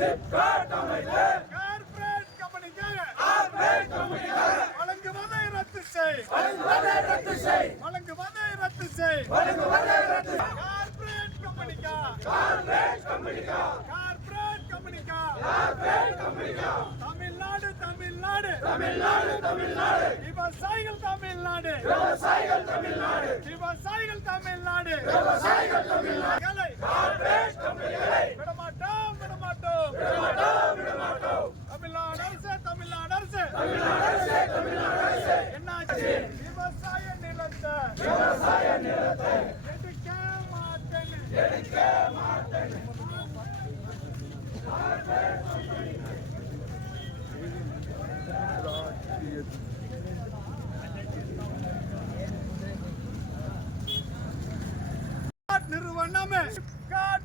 அமைத்து கார்ப்பரேட் கம்பெனிக்கு வழங்குவதை ரத்து செய். வழங்குவதை ரத்து செய். கார்ப்பரேட் கம்பெனிக்கா கார்ப்பரேட் கம்பெனிக்கா தமிழ்நாடு தமிழ்நாடு. தமிழ்நாடு தமிழ்நாடு. விவசாயிகள் தமிழ்நாடு. விவசாயிகள் தமிழ்நாடு. விவசாயிகள் தமிழ்நாடு. விவசாயிகள் தமிழ்நாடு கார்ப்பரேட் கம்பெனிகளை விடமாட்டோம் விடமாட்டோம் விடமாட்டோம் விடமாட்டோம் தமிழ்நாடு அரசு தமிழ்நாடு அரசு தமிழ்நாடு அரசு தமிழ்நாடு அரசு என்னாச்சு விவசாய நிலத்தை. விவசாய நிலத்தை எடுக்க மாட்டேன் எடுக்க மாட்டேன் நிறுவனமே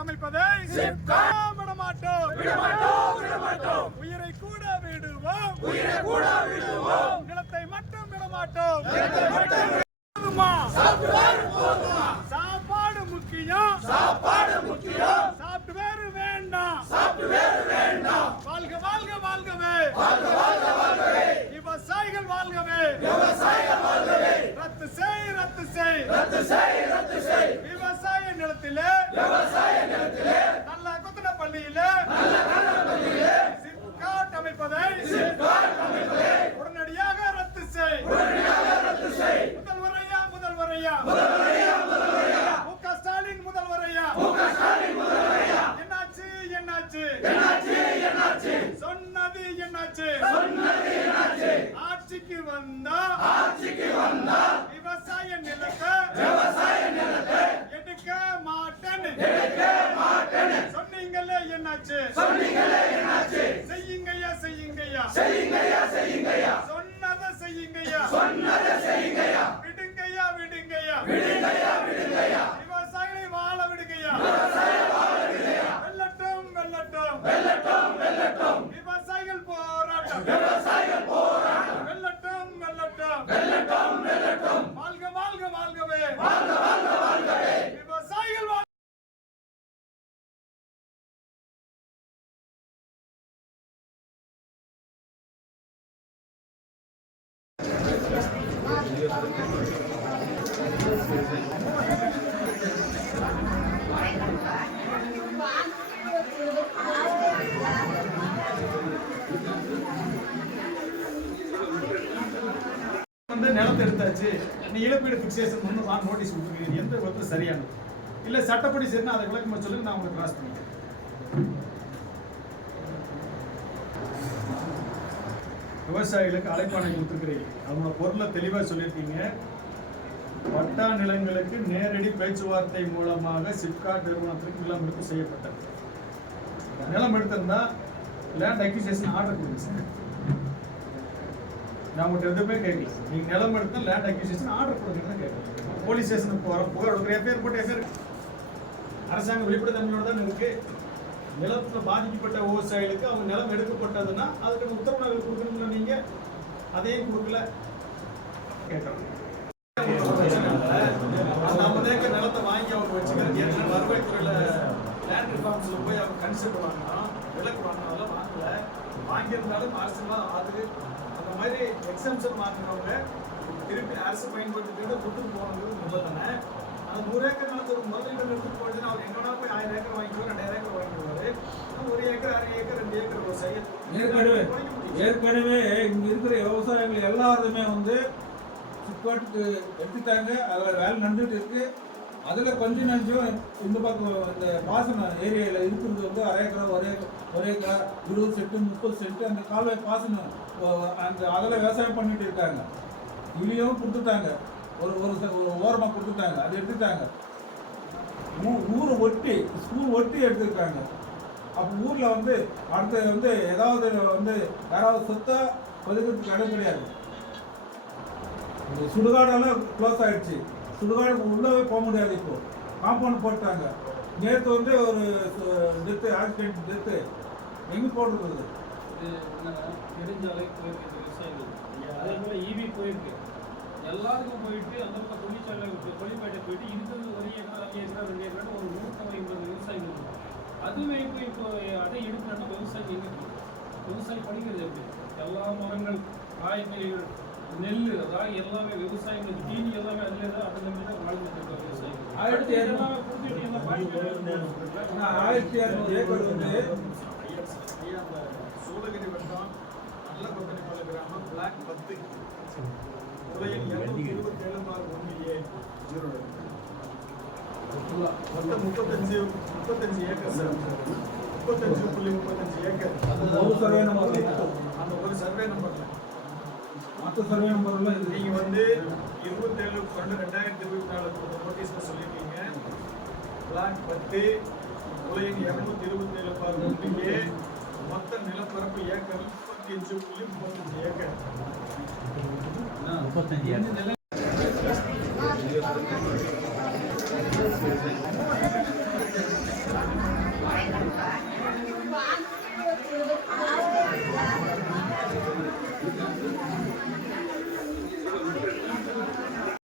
அமைப்பதை சிப்காட் விட மாட்டோம். விட மாட்டோம் விட மாட்டோம். உயிரை கூட விடுவோம். உயிரை கூட விடுவோம் நிலத்தை மட்டும் விட மாட்டோம் நிலத்தை மட்டும் போதுமா போதுமா சாப்பாடு முக்கியம் சாப்பாடு முக்கியம் சாப்ட்வேர் வேண்டாம் சாப்ட்வேர் வேண்டாம் வாழ்க வாழ்க வாழ்கவே வாழ்க வாழ்க வாழ்கவே விவசாயிகள் வாழ்கவே விவசாயிகள் வாழ்கவே ரத்து செய் ரத்து செய் ரத்து செய் ரத்து செய் விவசாய நிலத்திலே விவசாய நிலத்திலே நல்ல குத்தன பள்ளியிலே நல்ல குத்தன பள்ளியிலே சிப்காட் அமைப்பதை சிப்காட் அமைப்பதை உடனடியாக ரத்து செய் உடனடியாக ரத்து செய் முதல்வரையா முதல்வரையா முதல்வரையா முதல்வரையா முக ஸ்டாலின் முதல்வரையா முக ஸ்டாலின் முதல்வரையா என்னாச்சு என்னாச்சு என்னாச்சு என்னாச்சு சொன்னது என்னாச்சு சொன்னது என்னாச்சு ஆட்சிக்கு வந்தா ஆட்சிக்கு வந்தா விவசாய நிலத்தை வந்து நிலத்தை எடுத்தாச்சு நீ இழப்பீடு ஃபிக்சேஷன் வந்து வாங்க நோட்டீஸ் கொடுத்துருக்கீங்க. எந்த விதத்தில் சரியானது. இல்லை சட்டப்படி சரினா அதை விளக்கமா சொல்லுங்க நான் உங்களுக்கு கிராஸ் பண்ணிக்கிறேன். விவசாயிகளுக்கு அழைப்பாணை கொடுத்துருக்கிறீங்க. அவங்க பொருளை தெளிவாக சொல்லியிருக்கீங்க. பட்டா நிலங்களுக்கு நேரடி பேச்சுவார்த்தை மூலமாக சிப்காட் நிறுவனத்திற்கு நிலம் எடுப்பு செய்யப்பட்டது நிலம் எடுத்திருந்தா லேண்ட் அக்யூசியேஷன் ஆர்டர் கொடுங்க சார். நான் உங்கள்கிட்ட எதுவுமே கேட்கல. நீங்கள் நிலம் எடுத்து லேண்ட் அக்யூசியேஷன் ஆர்டர் கொடுங்கன்னு கேட்கல. போலீஸ் ஸ்டேஷனுக்கு போகிறோம் புகார் கொடுக்குற எஃப்ஐஆர் போட்டு எஃப்ஐஆர் அரசாங்கம் வெளிப்படைத்தன்மையோட தான் இருக்குது நிலத்தில் பாதிக்கப்பட்ட விவசாயிகளுக்கு அவங்க நிலம் எடுக்கப்பட்டதுன்னா அதுக்கு உத்தரவு நகல் கொடுக்கணும்ல நீங்க அதையும் கொடுக்கல. கேட்கறோம் ஐம்பது ஏக்கர் நிலத்தை வாங்கி அவங்க வச்சுக்கிறது ஏற்கனவே வருவாய்த்துறையில லேண்ட் ரிஃபார்ம்ஸில் போய் அவங்க கன்செப்ட் வாங்கினோம் விலக்கு வாங்கினோம் அதெல்லாம் வாங்கல. வாங்கியிருந்தாலும் அரசு தான் அது அந்த மாதிரி எக்ஸம்ஷன் வாங்கினவங்க திருப்பி அரசு பயன்படுத்திட்டு கொடுத்துட்டு போனது நிபந்தனை அந்த நூறு ஏக்கர் நிலத்தை ஒரு முதலீடு எடுத்துட்டு போயிட்டு அவர் எங்கன்னா போய் ஆயிரம் ஏக்கர் வாங்கிக்குவார் ரெண்டாயிரம் ஏக்கர் வாங்கிக்குவாரு ஆனா ஒரு ஏக்கர் அரை ஏக்கர் ரெண்டு ஏக்கர் ஒரு ஏற்கனவே ஏற்கனவே இங்க இருக்கிற விவசாயிகள் எல்லாருமே வந்து சிப்காட்டுக்கு எடுத்துட்டாங்க அதில் வேலை நடந்துட்டு இருக்கு. அதில் கொஞ்சம் நஞ்சம் இந்த பக்கம் இந்த பாசன ஏரியாவில் இருக்கிறது வந்து அரை ஏக்கரா ஒரு ஒரு ஏக்கரா இருபது சென்ட் முப்பது சென்ட் அந்த கால்வாய் பாசனம் அந்த அதில் விவசாயம் பண்ணிட்டு இருக்காங்க. இதுலேயும் கொடுத்துட்டாங்க. ஒரு ஒரு ஓரமாக கொடுத்துட்டாங்க. அதை எடுத்துட்டாங்க. ஊ- ஊரை ஒட்டி ஸ்கூல் ஒட்டி எடுத்துருக்காங்க. அப்போ ஊரில் வந்து அடுத்தது வந்து ஏதாவது வந்து யாராவது சொத்தை ஒதுக்கிறதுக்கு இடம் கிடையாது. இந்த சுடுகாடெல்லாம் க்ளோஸ் ஆகிடுச்சு சுடுகாடு உள்ளவே போக முடியாது இப்போ. காம்பவுண்ட் போட்டாங்க. நேற்று வந்து ஒரு டெத்து ஆக்சிடென்ட் டெத்து எங்கே போட்டுருக்குது? தெரிஞ்ச அளவுக்கு போயிருக்கு விவசாயிகள். அதே போல ஈவி போயிருக்கு. எல்லாருக்கும் போயிட்டு அந்த பக்கம் தொழிற்சாலை விட்டு தொழிற்பேட்டை போயிட்டு இருக்கிறது ஒரு ஏக்கர் அஞ்சு ஏக்கர் ரெண்டு ஏக்கர் ஒரு நூற்றி ஐம்பது விவசாயிகள் இருக்கு அதுவே இப்போ இப்போ அதை எடுக்கணும்னா விவசாயி எங்க இருக்கு? விவசாயி படிக்கிறது எப்படி எல்லா மரங்கள் காய்கறிகள் நெல் அதாவது எல்லாமே விவசாயிகளுக்கு தீனி எல்லாமே அதுல தான் அதை நம்பி தான் வாழ்ந்துட்டு இருக்க விவசாயிகள் ஆயிரத்தி. எல்லாமே கொடுத்துட்டு ஆயிரத்தி இரநூறு ஏக்கர் வந்து ஐயா, அந்த சூளகிரி வட்டம் நல்ல கொத்தனிப்பாள கிராமம் பிளாக் பத்து உதயன் இருநூத்தி இருபத்தி ஏழு மார்க் ஒன்று மொத்தம் முப்பத்தஞ்சு முப்பத்தஞ்சு ஏக்கர் சார் முப்பத்தஞ்சு புள்ளி முப்பத்தஞ்சு ஏக்கர் ஒரு சர்வே நம்பர் அந்த ஒரு சர்வே நம்பர்ல மற்ற சர்வே நம்பர்லாம் நீங்க வந்து இருபத்தேழு பன்னெண்டு ரெண்டாயிரத்தி இருபத்தி நாலு கொடுத்த நோட்டீஸ்ல சொல்லியிருக்கீங்க பிளாக் பத்து உலகின் இரநூத்தி இருபத்தி ஏழு பார் ஒன்றிலே மொத்த நிலப்பரப்பு ஏக்கர் முப்பத்தி அஞ்சு புள்ளி முப்பத்தஞ்சு ஏக்கர் முப்பத்தஞ்சு